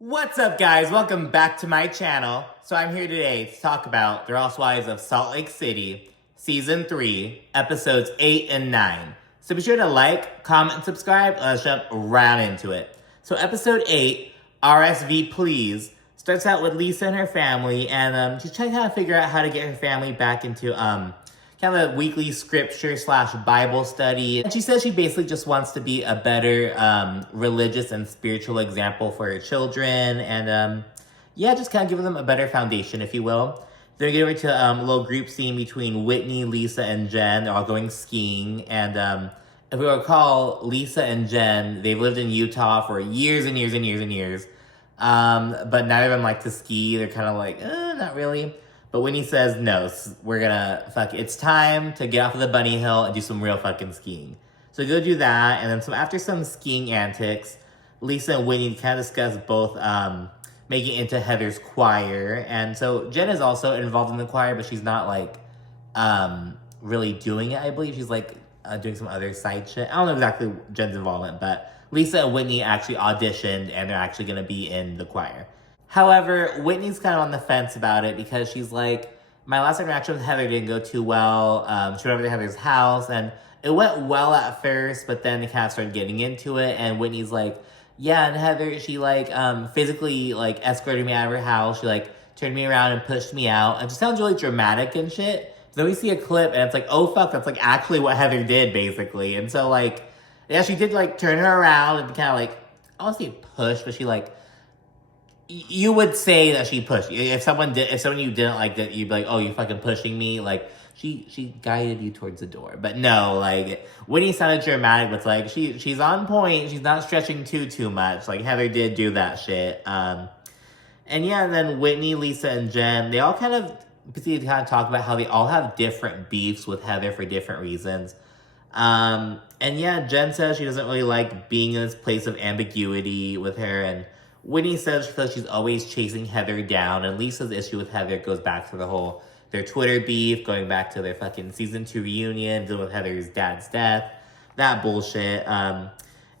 What's up, guys? Welcome back to my channel. So I'm here today to talk about The Housewives of Salt Lake City, Season 3, Episodes 8 and 9. So be sure to like, comment, and subscribe. Let's jump right into it. So Episode 8, RSV Please, starts out with Lisa and her family, and she's trying to kind of figure out how to get her family back into kind of a weekly scripture / Bible study. And she says she basically just wants to be a better religious and spiritual example for her children. And yeah, just kind of give them a better foundation, if you will. They're getting over to a little group scene between Whitney, Lisa, and Jen. They're all going skiing. And if we recall, Lisa and Jen, they've lived in Utah for years and years and years and years. But neither of them like to ski. They're kind of like, not really. But Whitney says, no, we're gonna, it's time to get off of the bunny hill and do some real fucking skiing. So go do that, and then after some skiing antics, Lisa and Whitney kind of discuss both making it into Heather's choir. And so Jen is also involved in the choir, but she's not like really doing it, I believe. She's like doing some other side shit. I don't know exactly Jen's involvement, but Lisa and Whitney actually auditioned, and they're actually gonna be in the choir. However, Whitney's kind of on the fence about it because she's like, my last interaction with Heather didn't go too well. She went over to Heather's house, and it went well at first, but then they kind of started getting into it, and Whitney's like, yeah, and Heather, she like physically like escorted me out of her house. She like turned me around and pushed me out, and she sounds really dramatic and shit. Then we see a clip, and it's like, oh fuck, that's like actually what Heather did, basically. And so like, yeah, she did like turn her around and kind of like, I don't say push, but she like, you would say that she pushed you. If someone you didn't like that, you'd be like, oh, you fucking pushing me. Like, she guided you towards the door. But no, like, Whitney sounded dramatic, but it's like, she's on point. She's not stretching too much. Like, Heather did do that shit. And yeah, and then Whitney, Lisa, and Jen, they all kind of proceeded to kind of talk about how they all have different beefs with Heather for different reasons. And yeah, Jen says she doesn't really like being in this place of ambiguity with her, and Whitney says she feels she's always chasing Heather down, and Lisa's issue with Heather goes back to their Twitter beef, going back to their fucking season 2 reunion, dealing with Heather's dad's death, that bullshit. Then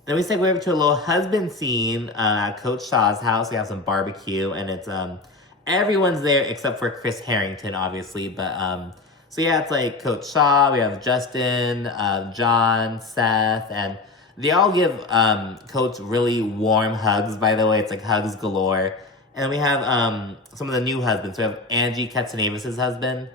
we segue over to a little husband scene at Coach Shah's house. We have some barbecue, and it's everyone's there except for Chris Harrington, obviously. But so yeah, it's like Coach Shah. We have Justin, John, Seth, and they all give Coach really warm hugs, by the way. It's like hugs galore. And then we have some of the new husbands. So we have Angie Katsanevas' husband.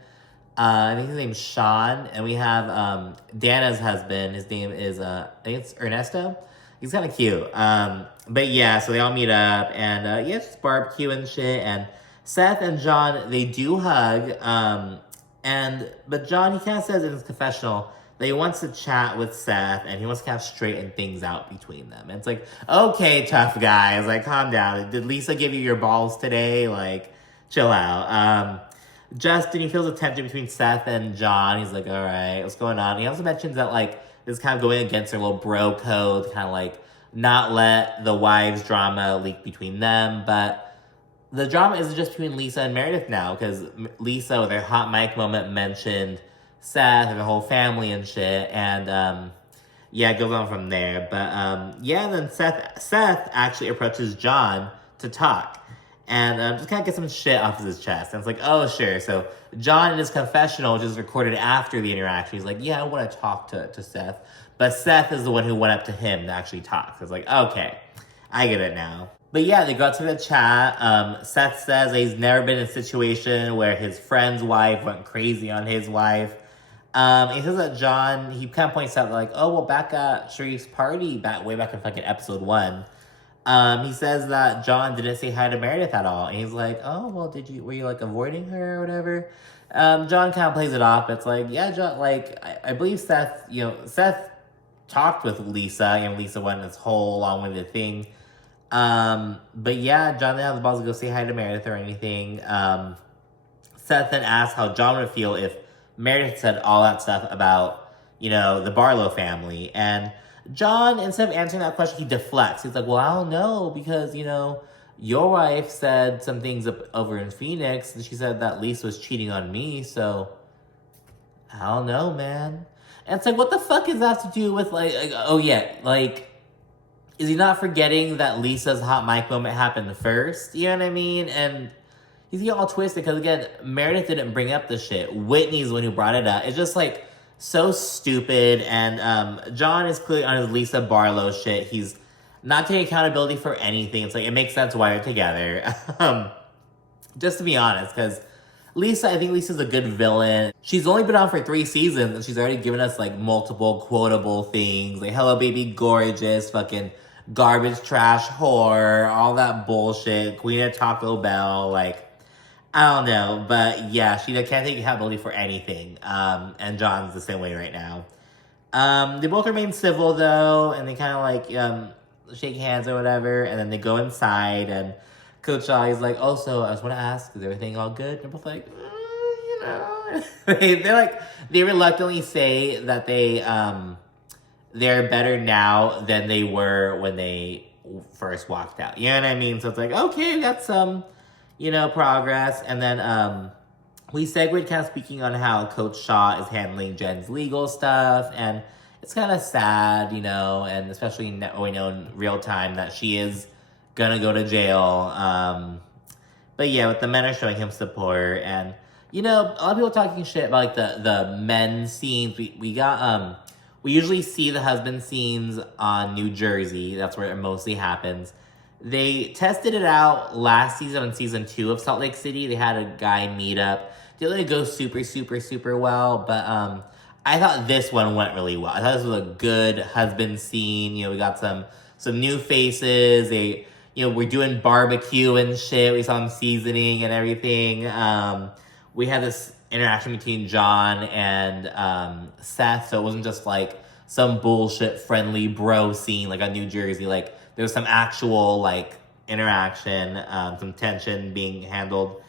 I think his name's Sean. And we have Danna's husband. His name is, I think it's Ernesto. He's kind of cute. But yeah, so they all meet up. And yeah, it's just barbecue and shit. And Seth and John, they do hug. But John, he kind of says in his confessional that he wants to chat with Seth, and he wants to kind of straighten things out between them. And it's like, okay, tough guys, like, calm down. Did Lisa give you your balls today? Like, chill out. Justin, he feels a tension between Seth and John. He's like, all right, what's going on? He also mentions that, like, this is kind of going against their little bro code, kind of, like, not let the wives' drama leak between them. But the drama isn't just between Lisa and Meredith now, because Lisa, with her hot mic moment, mentioned Seth and the whole family and shit, and yeah, it goes on from there. But yeah, then Seth actually approaches John to talk, and just kind of get some shit off of his chest. And it's like, oh sure. So John in his confessional, which is recorded after the interaction, he's like, yeah, I want to talk to Seth, but Seth is the one who went up to him to actually talk. So it's like, okay, I get it now. But yeah, they go out to the chat. Seth says that he's never been in a situation where his friend's wife went crazy on his wife. He says that John, he kind of points out like, oh, well, back at Sharrieff's party, way back in fucking episode 1, he says that John didn't say hi to Meredith at all. And he's like, oh, well, were you like avoiding her or whatever? John kind of plays it off. It's like, yeah, John, like, I believe Seth talked with Lisa, and Lisa went this whole long-winded thing. But yeah, John didn't have the balls to go say hi to Meredith or anything. Seth then asks how John would feel if Meredith said all that stuff about, the Barlow family. And John, instead of answering that question, he deflects. He's like, well, I don't know, because, your wife said some things over in Phoenix, and she said that Lisa was cheating on me, so I don't know, man. And it's like, what the fuck does that have to do with, like oh yeah, like, is he not forgetting that Lisa's hot mic moment happened first? You know what I mean? And he's getting all twisted because, again, Meredith didn't bring up the shit. Whitney's the one who brought it up. It's just, like, so stupid. And John is clearly on his Lisa Barlow shit. He's not taking accountability for anything. It's like, it makes sense why they're together. Just to be honest, because I think Lisa's a good villain. She's only been on for 3 seasons, and she's already given us, like, multiple quotable things. Like, hello, baby, gorgeous, fucking garbage trash whore, all that bullshit, Queen of Taco Bell, like, I don't know. But, yeah, she can't take accountability for anything. And John's the same way right now. They both remain civil, though, and they kind of, like, shake hands or whatever, and then they go inside, and Coach Shah is like, oh, so I just want to ask, is everything all good? And they're both like, you know. they reluctantly say that they're better now than they were when they first walked out. You know what I mean? So it's like, okay, that's some, progress. And then we segued kind of speaking on how Coach Shah is handling Jen's legal stuff. And it's kind of sad, and especially we know in real time that she is gonna go to jail. But yeah, with the men are showing him support, and a lot of people talking shit about, like, the men scenes. We got we usually see the husband scenes on New Jersey. That's where it mostly happens. They tested it out last season on season 2 of Salt Lake City. They had a guy meet up. Didn't really go super, super, super well, but I thought this one went really well. I thought this was a good husband scene. We got some new faces. We're doing barbecue and shit. We saw them seasoning and everything. We had this interaction between John and Seth, so it wasn't just, like, some bullshit friendly bro scene, like, on New Jersey. Like, there was some actual, like, interaction, some tension being handled.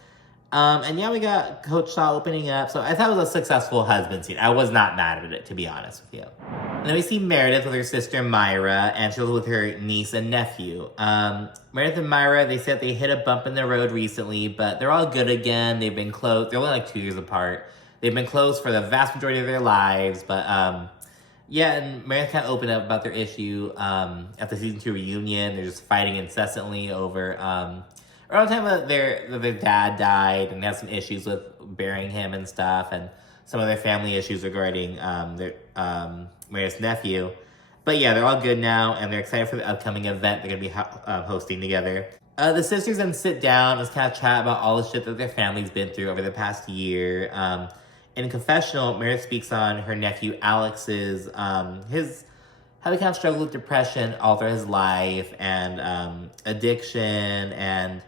And yeah, we got Coach Shah opening up. So I thought it was a successful husband scene. I was not mad at it, to be honest with you. And then we see Meredith with her sister Myra, and she was with her niece and nephew. Meredith and Myra, they said they hit a bump in the road recently, but they're all good again. They've been close. They're only like 2 years apart. They've been close for the vast majority of their lives, but yeah, and Meredith kind of opened up about their issue at the season 2 reunion. They're just fighting incessantly over around the time that their dad died, and they had some issues with burying him and stuff, and some of their family issues regarding Meredith's nephew. But yeah, they're all good now, and they're excited for the upcoming event they're going to be hosting together. The sisters then sit down and kind of chat about all the shit that their family's been through over the past year. In confessional, Meredith speaks on her nephew Alex's, how he kind of struggled with depression all through his life, and addiction, and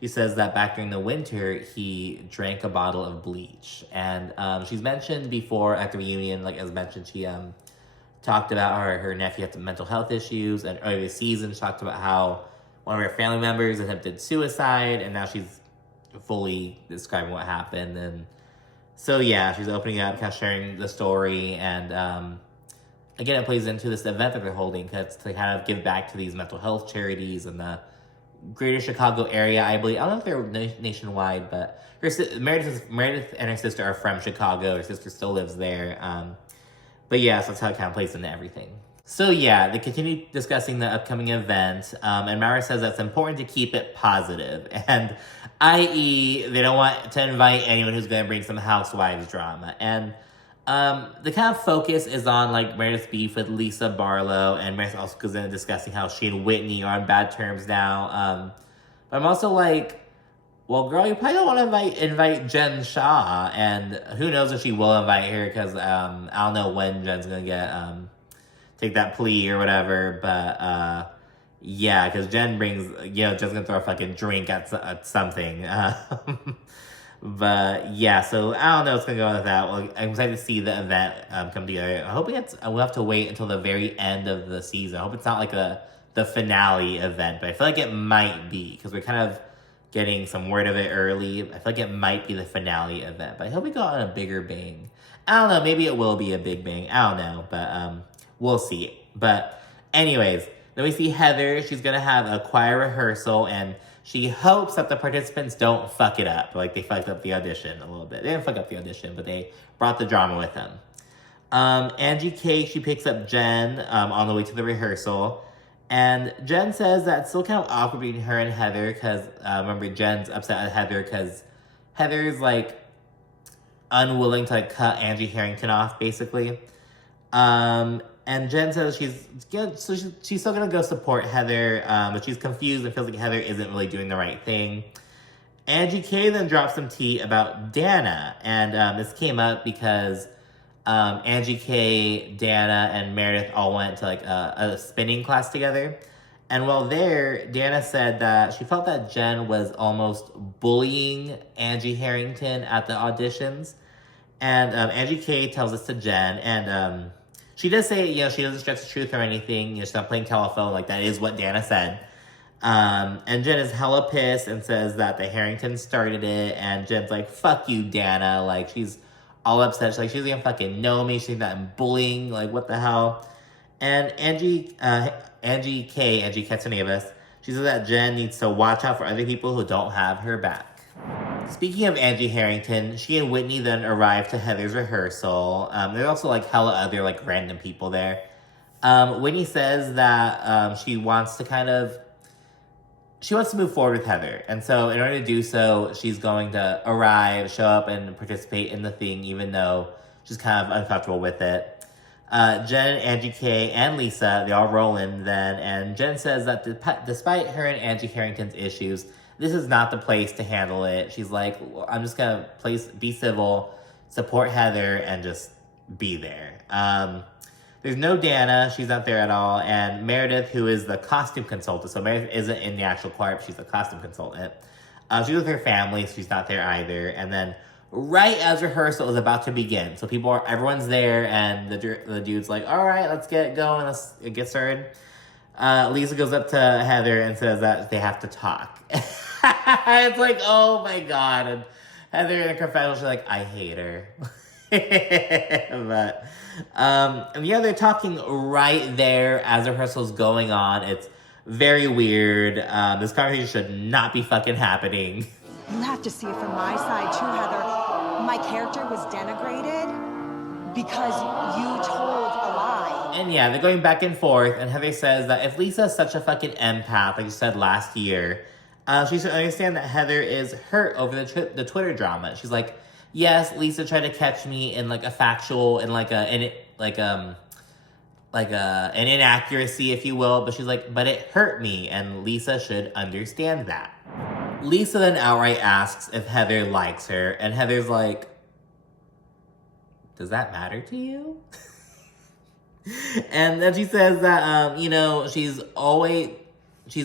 she says that back during the winter, he drank a bottle of bleach. And she's mentioned before at the reunion, like, as mentioned, she talked about her nephew had some mental health issues. And earlier this season, she talked about how one of her family members attempted suicide. And now she's fully describing what happened. And so, yeah, she's opening up, kind of sharing the story. And again, it plays into this event that they're holding to kind of give back to these mental health charities and the greater Chicago area, I believe. I don't know if they're nationwide, but Meredith and her sister are from Chicago. Her sister still lives there. But yeah, so that's how it kind of plays into everything. So yeah, they continue discussing the upcoming event, and Myra says that it's important to keep it positive, and i.e., they don't want to invite anyone who's going to bring some housewives drama. And the kind of focus is on, like, Meredith's beef with Lisa Barlow, and Meredith also goes into discussing how she and Whitney are on bad terms now. But I'm also like, well, girl, you probably don't want to invite Jen Shah, and who knows if she will invite her, because I don't know when Jen's gonna get take that plea or whatever. But yeah, because Jen brings, Jen's gonna throw a fucking drink at something. But yeah, so I don't know what's gonna go with that. Well, I'm excited to see the event come together. I hope we'll have to wait until the very end of the season. I hope it's not like the finale event, but I feel like it might be, because we're kind of getting some word of it early. I feel like it might be the finale event, but I hope we go on a bigger bang. I don't know, maybe it will be a big bang. I don't know, but we'll see. But anyways, then we see Heather. She's gonna have a choir rehearsal, and she hopes that the participants don't fuck it up, like they fucked up the audition a little bit. They didn't fuck up the audition, but they brought the drama with them. Angie K, she picks up Jen on the way to the rehearsal. And Jen says that it's still kind of awkward between her and Heather because, remember, Jen's upset at Heather because Heather's, like, unwilling to, like, cut Angie Harrington off, basically. And Jen says she's good, so she's still gonna go support Heather, but she's confused and feels like Heather isn't really doing the right thing. Angie K then drops some tea about Danna, and this came up because Angie K, Danna, and Meredith all went to like a spinning class together. And while there, Danna said that she felt that Jen was almost bullying Angie Harrington at the auditions. And Angie K tells this to Jen, and she does say, she doesn't stretch the truth or anything. She's not playing telephone. Like, that is what Danna said. And Jen is hella pissed and says that the Harringtons started it. And Jen's like, fuck you, Danna. Like, she's all upset. She's like, she doesn't even fucking know me. She's not bullying. Like, what the hell? And Angie K, Angie Katsanevas, she says that Jen needs to watch out for other people who don't have her back. Speaking of Angie Harrington, she and Whitney then arrive to Heather's rehearsal. There's also like hella other like random people there. Whitney says that she wants to move forward with Heather. And so in order to do so, she's going to arrive, show up, and participate in the thing, even though she's kind of uncomfortable with it. Jen, Angie K, and Lisa, they all roll in then, and Jen says that despite her and Angie Harrington's issues, this is not the place to handle it. She's like, I'm just gonna be civil, support Heather, and just be there. There's no Danna, she's not there at all, and Meredith, who is the costume consultant, so Meredith isn't in the actual choir, she's the costume consultant. She's with her family, so she's not there either. And then right as rehearsal is about to begin, so everyone's there, and the dude's like, all right, let's get going, let's get started. Lisa goes up to Heather and says that they have to talk. It's like, oh my God. And Heather in a confessional, she's like, I hate her. But, and yeah, they're talking right there as rehearsal's going on. It's very weird. This conversation should not be fucking happening. You have to see it from my side too, Heather. My character was denigrated because you told a lie. And yeah, they're going back and forth, and Heather says that if Lisa's such a fucking empath, like you said last year, she should understand that Heather is hurt over the Twitter drama. She's like, yes, Lisa tried to catch me in like a factual and an inaccuracy, if you will, but she's like, but it hurt me, and Lisa should understand that. Lisa then outright asks if Heather likes her, and Heather's like, does that matter to you? And then she says that, she's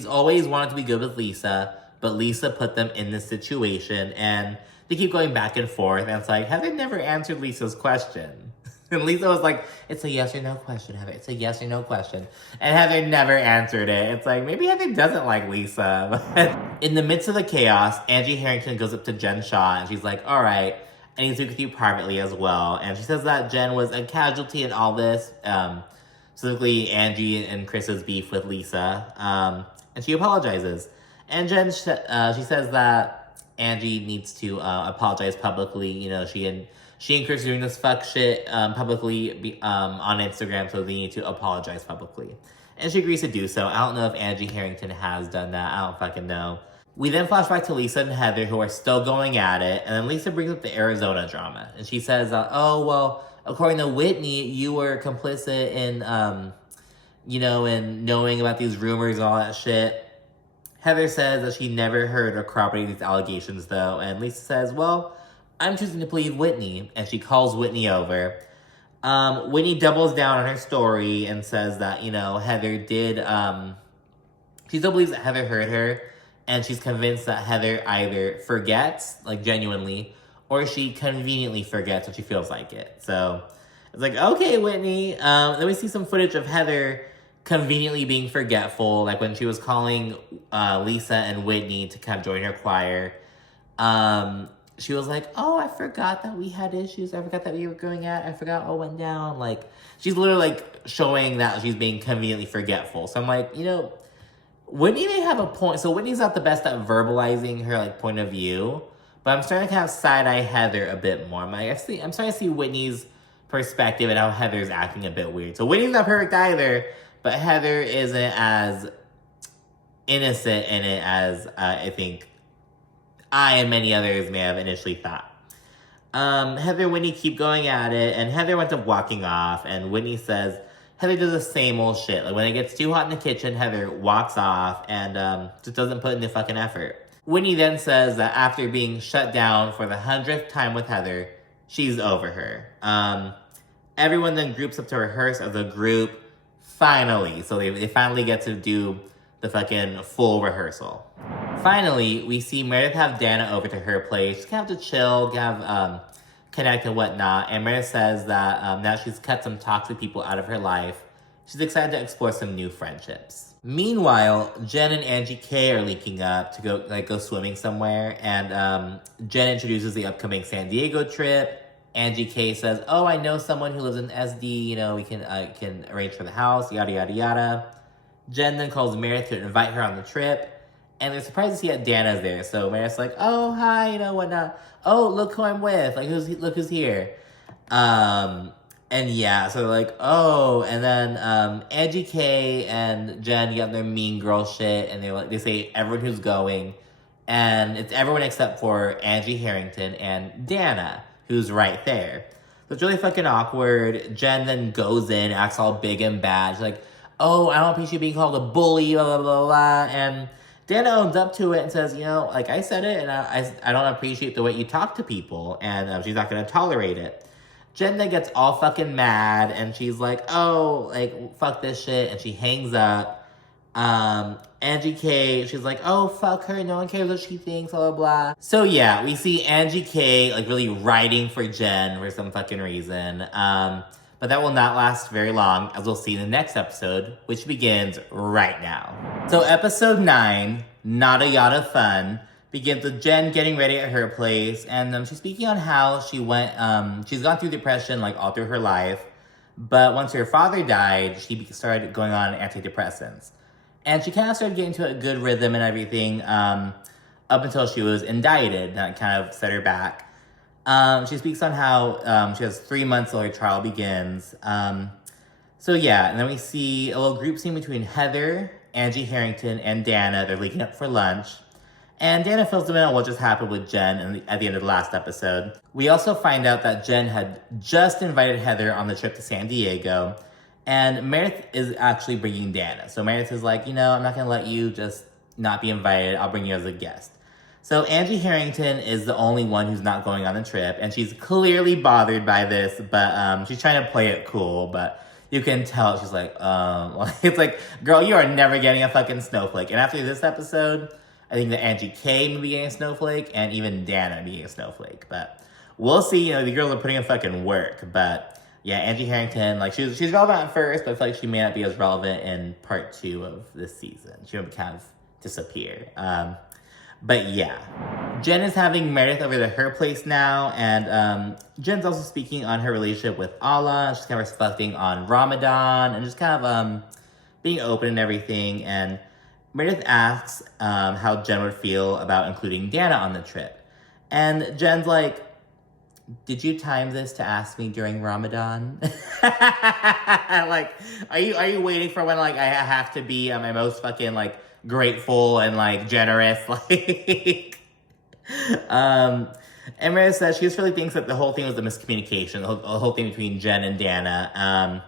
always wanted to be good with Lisa, but Lisa put them in this situation, and they keep going back and forth, and it's like, Heather never answered Lisa's question. And Lisa was like, it's a yes or no question, Heather. It's a yes or no question. And Heather never answered it. It's like, maybe Heather doesn't like Lisa. But in the midst of the chaos, Angie Harrington goes up to Jen Shah, and she's like, all right, I need to speak with you privately as well. And she says that Jen was a casualty in all this, specifically Angie and Chris's beef with Lisa. And she apologizes. And Jen, she says that Angie needs to apologize publicly. She and Chris are doing this fuck shit publicly on Instagram, so they need to apologize publicly. And she agrees to do so. I don't know if Angie Harrington has done that. I don't fucking know. We then flash back to Lisa and Heather, who are still going at it. And then Lisa brings up the Arizona drama. And she says, according to Whitney, you were complicit in, in knowing about these rumors and all that shit. Heather says that she never heard or corroborated these allegations, though. And Lisa says, well, I'm choosing to believe Whitney. And she calls Whitney over. Whitney doubles down on her story and says that, Heather did, she still believes that Heather heard her. And she's convinced that Heather either forgets, like genuinely, or she conveniently forgets when she feels like it. So it's like, okay, Whitney. Then we see some footage of Heather conveniently being forgetful, like when she was calling Lisa and Whitney to come join her choir. She was like, oh, I forgot that we had issues. I forgot that we were going out. I forgot what went down. Like, she's literally like showing that she's being conveniently forgetful. So I'm like, Whitney may have a point. So Whitney's not the best at verbalizing her like point of view, but I'm starting to kind of side-eye Heather a bit more. I'm starting to see Whitney's perspective and how Heather's acting a bit weird. So Whitney's not perfect either, but Heather isn't as innocent in it as I think I and many others may have initially thought. Heather and Whitney keep going at it, and Heather winds up walking off, and Whitney says Heather does the same old shit. Like, when it gets too hot in the kitchen, Heather walks off and just doesn't put in the fucking effort. Whitney then says that after being shut down for the 100th time with Heather, she's over her. Everyone then groups up to rehearse as a group, finally. So they finally get to do the fucking full rehearsal. Finally, we see Meredith have Danna over to her place. She's gonna have to chill, have connect and whatnot. And Meredith says that now she's cut some toxic people out of her life, she's excited to explore some new friendships. Meanwhile, Jen and Angie K are linking up to go swimming somewhere. And Jen introduces the upcoming San Diego trip. Angie K says, "Oh, I know someone who lives in SD. You know, we can arrange for the house. Yada yada yada." Jen then calls Meredith to invite her on the trip. And they're surprised to see that Danna's there. So Meredith's like, "Oh, hi, you know, whatnot. Oh, look who I'm with. Like, look who's here." And yeah, so they're like, "Oh," and then Angie K and Jen get their mean girl shit, and they say everyone who's going, and it's everyone except for Angie Harrington and Danna, who's right there. So it's really fucking awkward. Jen then goes in, acts all big and bad. She's like, "Oh, I don't appreciate being called a bully, blah, blah, blah, blah." And Danna owns up to it and says, "You know, like I said it, and I don't appreciate the way you talk to people," and she's not going to tolerate it. Jen then gets all fucking mad, and she's like, "Oh, like, fuck this shit," and she hangs up. Angie K, she's like, "Oh, fuck her, no one cares what she thinks, blah, blah, blah." So yeah, we see Angie K, like, really riding for Jen for some fucking reason. But that will not last very long, as we'll see in the next episode, which begins right now. So episode 9, Not a Yacht of Fun, begins with Jen getting ready at her place, and she's speaking on how she's gone through depression like all through her life, but once her father died, she started going on antidepressants. And she kind of started getting to a good rhythm and everything, up until she was indicted. That kind of set her back. She speaks on how she has 3 months till her trial begins. So yeah, and then we see a little group scene between Heather, Angie Harrington, and Danna. They're linking up for lunch. And Danna fills them in on what just happened with Jen at the end of the last episode. We also find out that Jen had just invited Heather on the trip to San Diego. And Meredith is actually bringing Danna. So Meredith is like, "You know, I'm not going to let you just not be invited. I'll bring you as a guest." So Angie Harrington is the only one who's not going on the trip, and she's clearly bothered by this, but she's trying to play it cool, but you can tell she's like, it's like, girl, you are never getting a fucking snowflake. And after this episode, I think that Angie K may be getting a snowflake, and even Danna being a snowflake, but we'll see. You know, the girls are putting in fucking work, but yeah, Angie Harrington, like, she's relevant at first, but I feel like she may not be as relevant in part 2 of this season. She might kind of disappear. But yeah, Jen is having Meredith over to her place now, and Jen's also speaking on her relationship with Allah. She's kind of reflecting on Ramadan and just kind of being open and everything. And Meredith asks how Jen would feel about including Danna on the trip. And Jen's like, "Did you time this to ask me during Ramadan?" Like, are you waiting for when, like, I have to be my most fucking, like, grateful and, like, generous, like, and Meredith says she just really thinks that the whole thing was a miscommunication, the whole thing between Jen and Danna,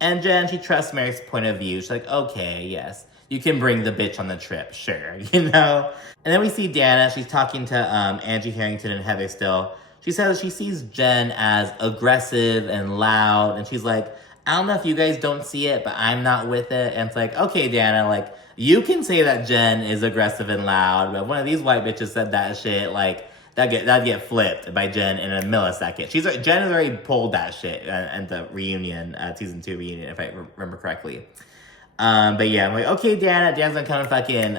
and Jen, she trusts Meredith's point of view. She's like, "Okay, yes, you can bring the bitch on the trip, sure," you know? And then we see Danna, she's talking to Angie Harrington and Heather still. She says she sees Jen as aggressive and loud, and she's like, "I don't know if you guys don't see it, but I'm not with it." And it's like, okay, Danna, like, you can say that Jen is aggressive and loud, but if one of these white bitches said that shit, like, that'd get flipped by Jen in a millisecond. Jen has already pulled that shit at the reunion, season 2 reunion, if I remember correctly. But yeah, I'm like, okay, Danna's gonna come and fucking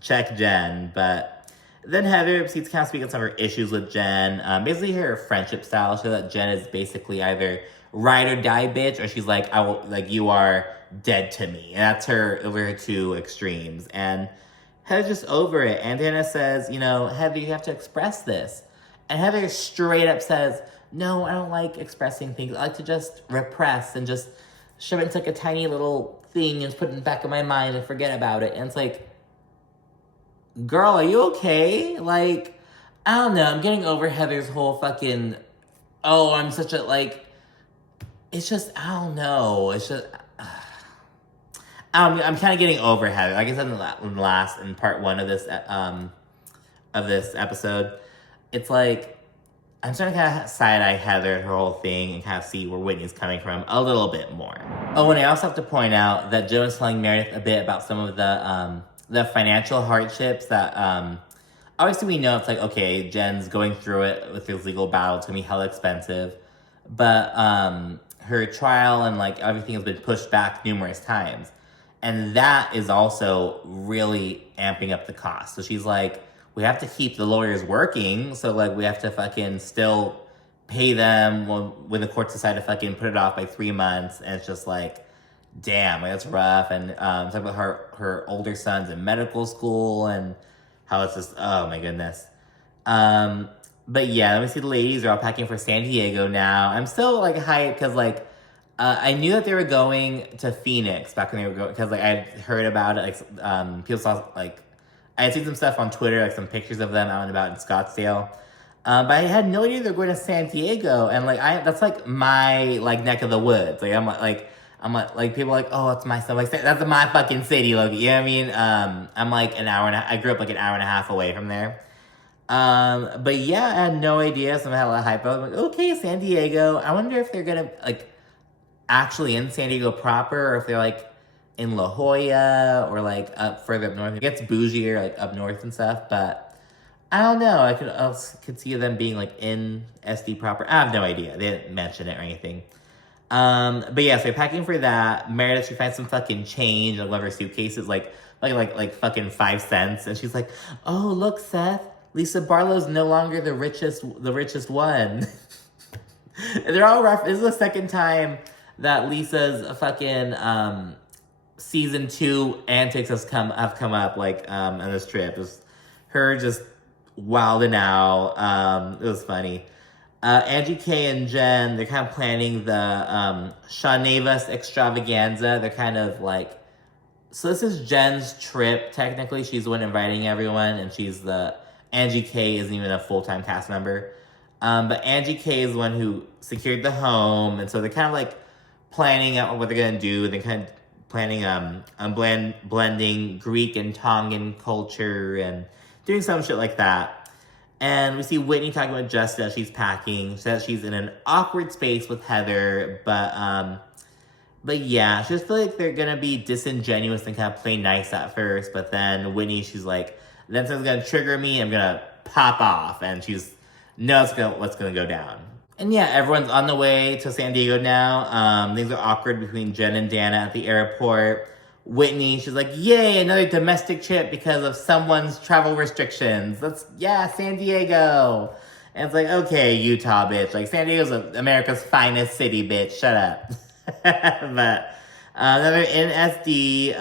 check Jen, but then Heather proceeds to kind of speak on some of her issues with Jen. Basically her friendship style, so that Jen is basically either ride or die bitch, or she's like, you are dead to me. And that's her 2 extremes. And Heather's just over it. And Danna says, "You know, Heather, you have to express this." And Heather straight up says, "No, I don't like expressing things. I like to just repress and just shove it into like a tiny little thing and just put it in the back of my mind and forget about it. And it's like, girl, are you okay? Like, I don't know. I'm getting over Heather's whole fucking, oh, I'm such a, like, it's just, I don't know. It's just, I'm kind of getting over Heather. Like I said in part one of this episode, it's like, I'm starting to kind of side-eye Heather and her whole thing and kind of see where Whitney's coming from a little bit more. Oh, and I also have to point out that Jen was telling Meredith a bit about some of the financial hardships that, obviously we know it's like, okay, Jen's going through it with his legal battle. It's going to be hella expensive. But her trial and like everything has been pushed back numerous times. And that is also really amping up the cost. So she's like, we have to keep the lawyers working. So like we have to fucking still pay them when the courts decide to fucking put it off by 3 months. And it's just like, damn, like, that's rough. And talk about her older son's in medical school and how it's just, oh my goodness. But yeah, let me see, the ladies are all packing for San Diego now. I'm still like hyped because like, I knew that they were going to Phoenix back when they were going, because like I had heard about it, like people saw, like I had seen some stuff on Twitter, like some pictures of them out and about in Scottsdale, but I had no idea they're going to San Diego, and like that's like my like neck of the woods. Like I'm like people are like, oh, it's my stuff, like that's my fucking city, like, you know what I mean? I'm like I grew up like an hour and a half away from there. But yeah, I had no idea, so I'm hella hype. I was like, okay, San Diego. I wonder if they're gonna like actually in San Diego proper, or if they're like in La Jolla or like up further up north. It gets bougier like up north and stuff, but I don't know. I could see them being like in SD proper. I have no idea. They didn't mention it or anything. But yeah, so they're packing for that. Meredith, she finds some fucking change in one of her suitcases, like fucking 5 cents, and she's like, oh, look, Seth, Lisa Barlow's no longer the richest one. And they're all rough. This is the second time that Lisa's fucking season 2 antics have come up like on this trip. It was her just wilding out. It was funny. Angie K and Jen, they're kind of planning the Katsanevas extravaganza. They're kind of like, so this is Jen's trip. Technically, she's the one inviting everyone, and Angie K isn't even a full-time cast member. But Angie K is the one who secured the home, and so they're kind of like planning out what they're gonna do. They're kind of planning on blending Greek and Tongan culture and doing some shit like that. And we see Whitney talking with Jessica as she's packing. She says she's in an awkward space with Heather, but yeah, she just feel like they're gonna be disingenuous and kind of play nice at first. But then Whitney, she's like, then something's gonna trigger me. I'm gonna pop off, and she's knows what's gonna go down. And yeah, everyone's on the way to San Diego now. Things are awkward between Jen and Danna at the airport. Whitney, she's like, yay, another domestic trip because of someone's travel restrictions. San Diego. And it's like, okay, Utah, bitch. Like, San Diego's America's finest city, bitch. Shut up. But another NSD,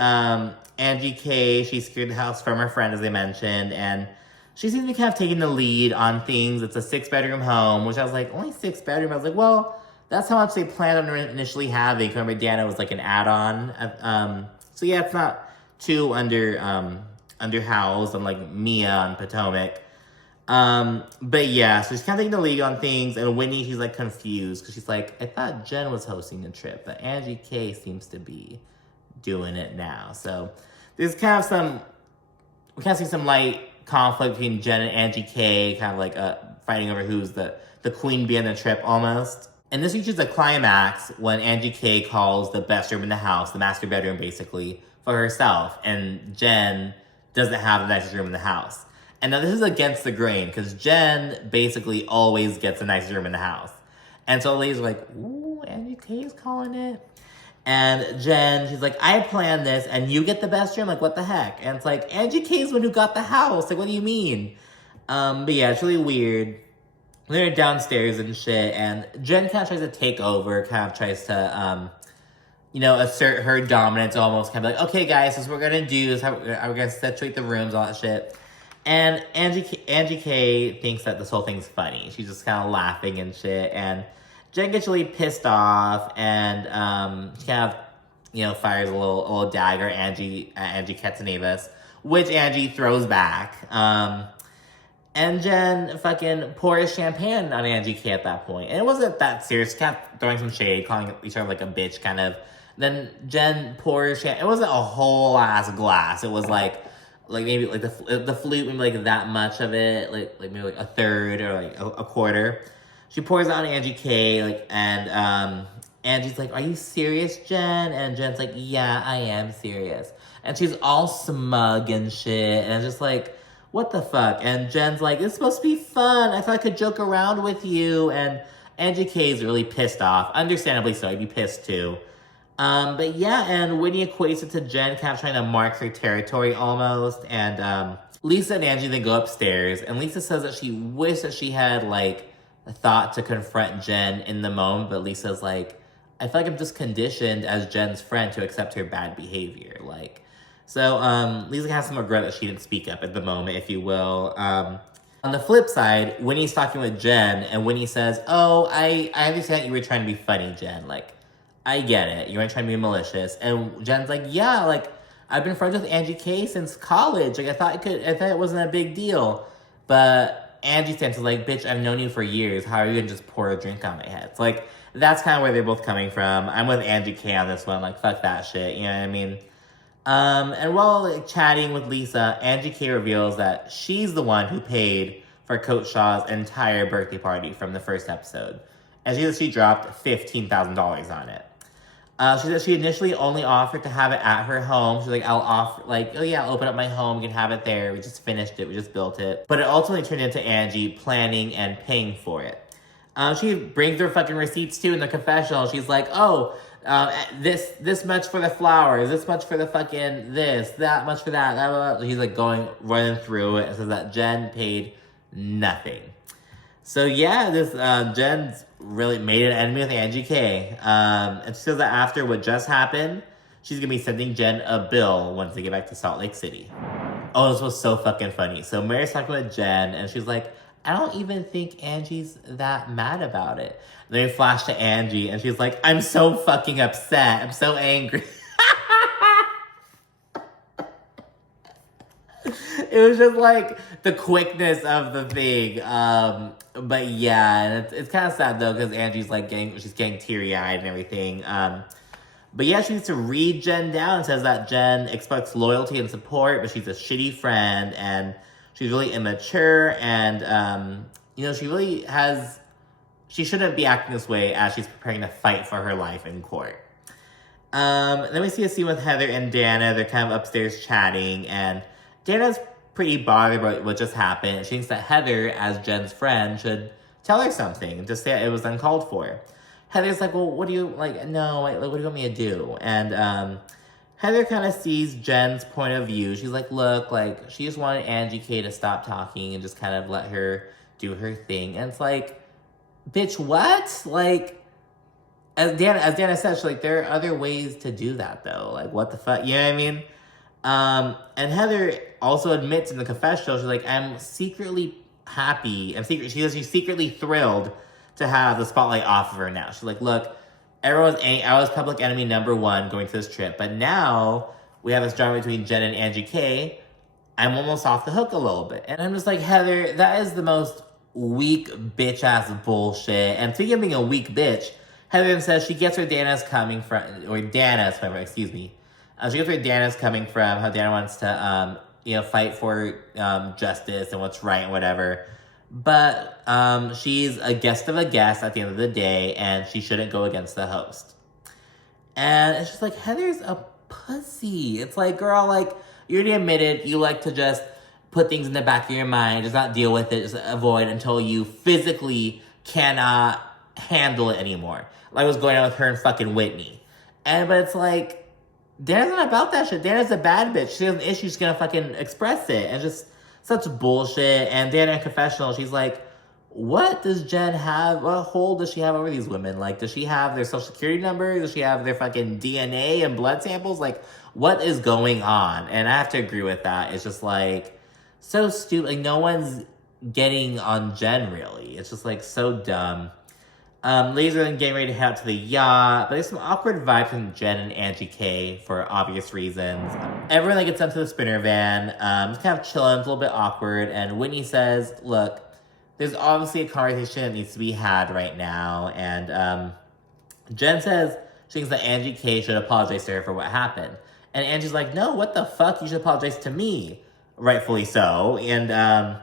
Angie K, she secured the house from her friend, as they mentioned, and she seems to be kind of taking the lead on things. It's a 6-bedroom home, which I was like, only 6-bedroom? I was like, well, that's how much they planned on initially having. Remember, Danna was like an add-on. So yeah, it's not too underhoused, unlike Mia on Potomac. But yeah, so she's kind of taking the lead on things, and Whitney, she's like confused, because she's like, I thought Jen was hosting the trip, but Angie K seems to be doing it now. So there's kind of we kind of see some light conflict between Jen and Angie K, kind of like fighting over who's the queen bee on the trip almost. And this reaches a climax when Angie K calls the best room in the house, the master bedroom basically, for herself. And Jen doesn't have the nicest room in the house. And now this is against the grain, because Jen basically always gets the nicest room in the house. And so the ladies are like, ooh, Angie K is calling it. And Jen, she's like, I planned this, and you get the best room? Like, what the heck? And it's like, Angie K's the one who got the house. Like, what do you mean? But yeah, it's really weird. They're downstairs and shit, and Jen kind of tries to take over, kind of tries to, assert her dominance almost, kind of like, okay, guys, this is what we're going to do. This is how we're going to saturate the rooms, all that shit. And Angie K thinks that this whole thing's funny. She's just kind of laughing and shit, and Jen gets really pissed off, and she kind of fires a little dagger at Angie Katsanevas, which Angie throws back. And Jen fucking pours champagne on Angie K at that point. And it wasn't that serious. She kept throwing some shade, calling each other like a bitch, kind of. Then Jen pours champagne. It wasn't a whole ass glass. It was like maybe like the flute, maybe like that much of it, like maybe like a third or like a quarter. She pours it on Angie K, and Angie's like, "Are you serious, Jen?" And Jen's like, "Yeah, I am serious." And she's all smug and shit, and it's just like, what the fuck? And Jen's like, "It's supposed to be fun. I thought I could joke around with you." And Angie K's really pissed off. Understandably so. I'd be pissed too. But yeah, and Whitney equates it to Jen kind of trying to mark her territory almost. And Lisa and Angie then go upstairs, and Lisa says that she wished that she had thought to confront Jen in the moment, but Lisa's like, "I feel like I'm just conditioned as Jen's friend to accept her bad behavior." So Lisa has some regret that she didn't speak up at the moment, if you will. On the flip side, Winnie's talking with Jen, and Winnie says, "Oh, I understand you were trying to be funny, Jen. I get it. You weren't trying to be malicious." And Jen's like, "Yeah, I've been friends with Angie K since college. I thought it wasn't a big deal." But Angie stands like, "Bitch, I've known you for years. How are you gonna just pour a drink on my head?" It's that's kind of where they're both coming from. I'm with Angie K on this one. Fuck that shit. You know what I mean? And while chatting with Lisa, Angie K reveals that she's the one who paid for Coach Shah's entire birthday party from the first episode. And she says she dropped $15,000 on it. She said she initially only offered to have it at her home. She's like, "I'll offer, oh yeah, I'll open up my home, you can have it there. We just finished it, we just built it." But it ultimately turned into Angie planning and paying for it. She brings her fucking receipts too in the confessional. She's like, "Oh, this much for the flowers, this much for the fucking this, that much for that." Blah, blah, blah. He's running through it and says that Jen paid nothing. So yeah, this Jen's really made an enemy with Angie K. And she says that after what just happened, she's gonna be sending Jen a bill once they get back to Salt Lake City. Oh, this was so fucking funny. So Mary's talking with Jen, and she's like, "I don't even think Angie's that mad about it." And then we flash to Angie, and she's like, "I'm so fucking upset. I'm so angry." It was just the quickness of the thing. But yeah, and it's kind of sad though, because Angie's getting teary-eyed and everything. But yeah, she needs to read Jen down and says that Jen expects loyalty and support, but she's a shitty friend, and she's really immature, and she shouldn't be acting this way as she's preparing to fight for her life in court. Then we see a scene with Heather and Danna. They're kind of upstairs chatting, and Danna's pretty bothered about what just happened. She thinks that Heather, as Jen's friend, should tell her something and just say it was uncalled for. Heather's like, "Well, what do you, no, what do you want me to do?" And Heather kind of sees Jen's point of view. She's like, "Look, she just wanted Angie K to stop talking and just kind of let her do her thing." And it's bitch, what? As Danna said, she's there are other ways to do that, though. What the fuck? You know what I mean? And Heather also admits in the confessional, she's like, "I'm secretly happy." She says she's secretly thrilled to have the spotlight off of her now. She's like, "Look, I was public enemy number one going to this trip, but now we have this drama between Jen and Angie K. I'm almost off the hook a little bit." And I'm just like, Heather, that is the most weak bitch-ass bullshit. And speaking of being a weak bitch, Heather then says she gets where Danna's coming from, excuse me. She gets where Danna's coming from, how Danna wants to, fight for justice and what's right and whatever. But she's a guest of a guest at the end of the day, and she shouldn't go against the host. And it's just Heather's a pussy. It's girl, you already admitted you like to just put things in the back of your mind, just not deal with it, just avoid until you physically cannot handle it anymore. Like what's going on with her and fucking Whitney. But it's Danna's not about that shit. Danna's a bad bitch. She has an issue, she's gonna fucking express it. And just such bullshit. And Danna in confessional, she's like, what does Jen have? What hold does she have over these women? Does she have their social security number? Does she have their fucking DNA and blood samples? What is going on? And I have to agree with that. It's just so stupid. No one's getting on Jen, really. It's just so dumb. Ladies are then getting ready to head out to the yacht, but there's some awkward vibes from Jen and Angie K for obvious reasons. Everyone that gets onto the spinner van, just kind of chilling, it's a little bit awkward, and Whitney says, look, there's obviously a conversation that needs to be had right now, and Jen says she thinks that Angie K should apologize to her for what happened. And Angie's like, no, what the fuck? You should apologize to me. Rightfully so. And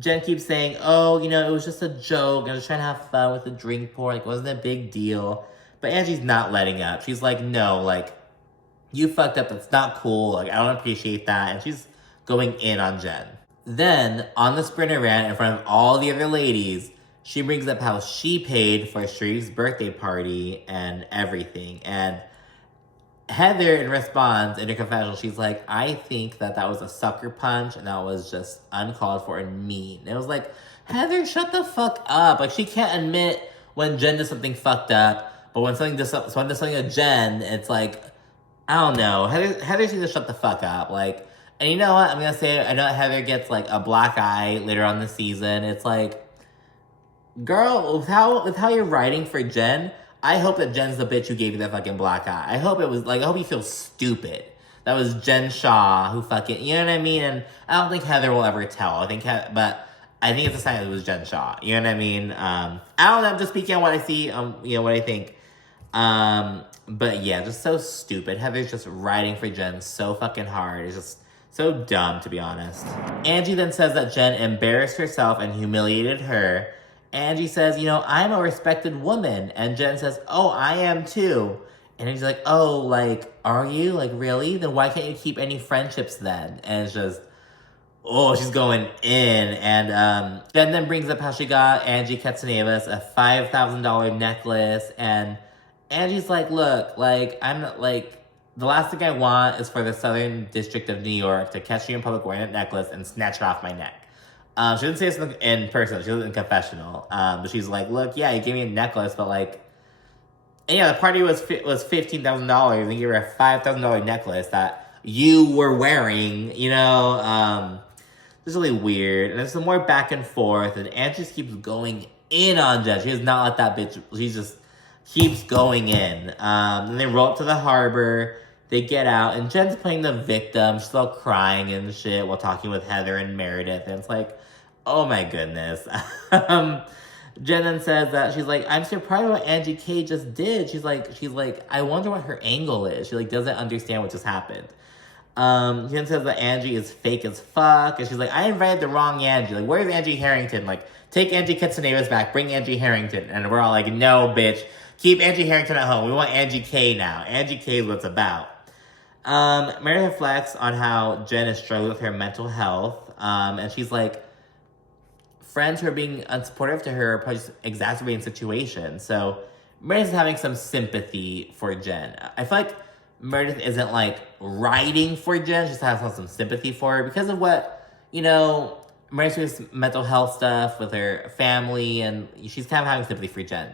Jen keeps saying, oh, you know, it was just a joke. I was trying to have fun with the drink pour. Like, it wasn't a big deal. But Angie's not letting up. She's like, no, like, you fucked up. It's not cool. Like, I don't appreciate that. And she's going in on Jen. Then, on the sprinter van, in front of all the other ladies, she brings up how she paid for Sharrieff's birthday party and everything. And Heather, in response, in her confessional, she's like, I think that was a sucker punch and that was just uncalled for and mean. And it was like, Heather, shut the fuck up. Like, she can't admit when Jen does something fucked up, but when someone does something to Jen, it's like, I don't know. Heather needs to shut the fuck up. Like, and you know what? I'm going to say, I know Heather gets, like, a black eye later on the season. It's like, girl, with how you're writing for Jen, I hope that Jen's the bitch who gave you that fucking black eye. I hope it was, like, I hope you feel stupid. That was Jen Shah who fucking, you know what I mean? And I don't think Heather will ever tell. But I think it's a sign that it was Jen Shah. You know what I mean? I don't know, I'm just speaking on what I see, you know, what I think. But yeah, just so stupid. Heather's just writing for Jen so fucking hard. It's just so dumb, to be honest. Angie then says that Jen embarrassed herself and humiliated her. Angie says, you know, I'm a respected woman. And Jen says, oh, I am too. And Angie's like, oh, like, are you? Like, really? Then why can't you keep any friendships then? And it's just, oh, she's going in. And Jen then brings up how she got Angie Katsanevas a $5,000 necklace. And Angie's like, look, like, I'm not, like, the last thing I want is for the Southern District of New York to catch you in public wearing a necklace and snatch it off my neck. She didn't say this in person. She was in confessional. But she's like, look, yeah, you gave me a necklace, but like, and yeah, the party was $15,000, and you gave her a $5,000 necklace that you were wearing, you know? It's really weird. And there's some more back and forth, and Angie just keeps going in on Jen. She does not let that bitch, she just keeps going in. And they roll up to the harbor. They get out, and Jen's playing the victim. She's all crying and shit while talking with Heather and Meredith. And it's like, oh my goodness. Jen then says that she's like, I'm surprised what Angie K just did. She's like, I wonder what her angle is. She like doesn't understand what just happened. Jen says that Angie is fake as fuck. And she's like, I invited the wrong Angie. Like, where's Angie Harrington? Like, take Angie Katsanevas back. Bring Angie Harrington. And we're all like, no, bitch. Keep Angie Harrington at home. We want Angie K now. Angie K is what's about. Meredith reflects on how Jen is struggling with her mental health. And she's like, friends who are being unsupportive to her are probably just exacerbating situations. So Meredith is having some sympathy for Jen. I feel like Meredith isn't like writing for Jen, she just has some sympathy for her because of what, you know, Meredith's mental health stuff with her family, and she's kind of having sympathy for Jen.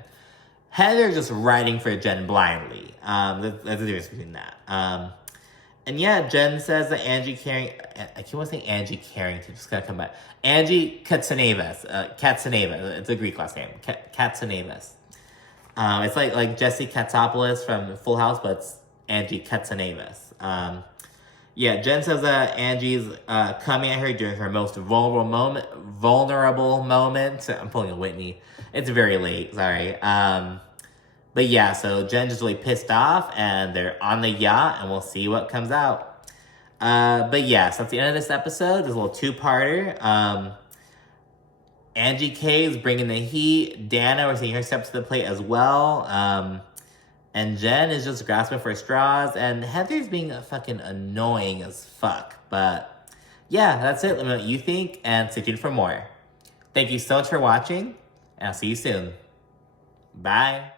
Heather's just writing for Jen blindly. There's a difference between that. And yeah, Jen says that Angie I keep on saying Angie Harrington, just gotta come back. Angie Katsanevas, Katsanevas, it's a Greek last name, Katsanevas. It's like Jesse Katsopoulos from Full House, but it's Angie Katsanevas. Yeah, Jen says that Angie's coming at her during her most vulnerable moment. I'm pulling a Whitney. It's very late, sorry. But yeah, so Jen just really pissed off, and they're on the yacht, and we'll see what comes out. But yeah, so that's the end of this episode. There's a little two-parter. Angie K is bringing the heat. Danna, we're seeing her step to the plate as well. And Jen is just grasping for straws, and Heather's being fucking annoying as fuck. But yeah, that's it. Let me know what you think, and stay tuned for more. Thank you so much for watching, and I'll see you soon. Bye.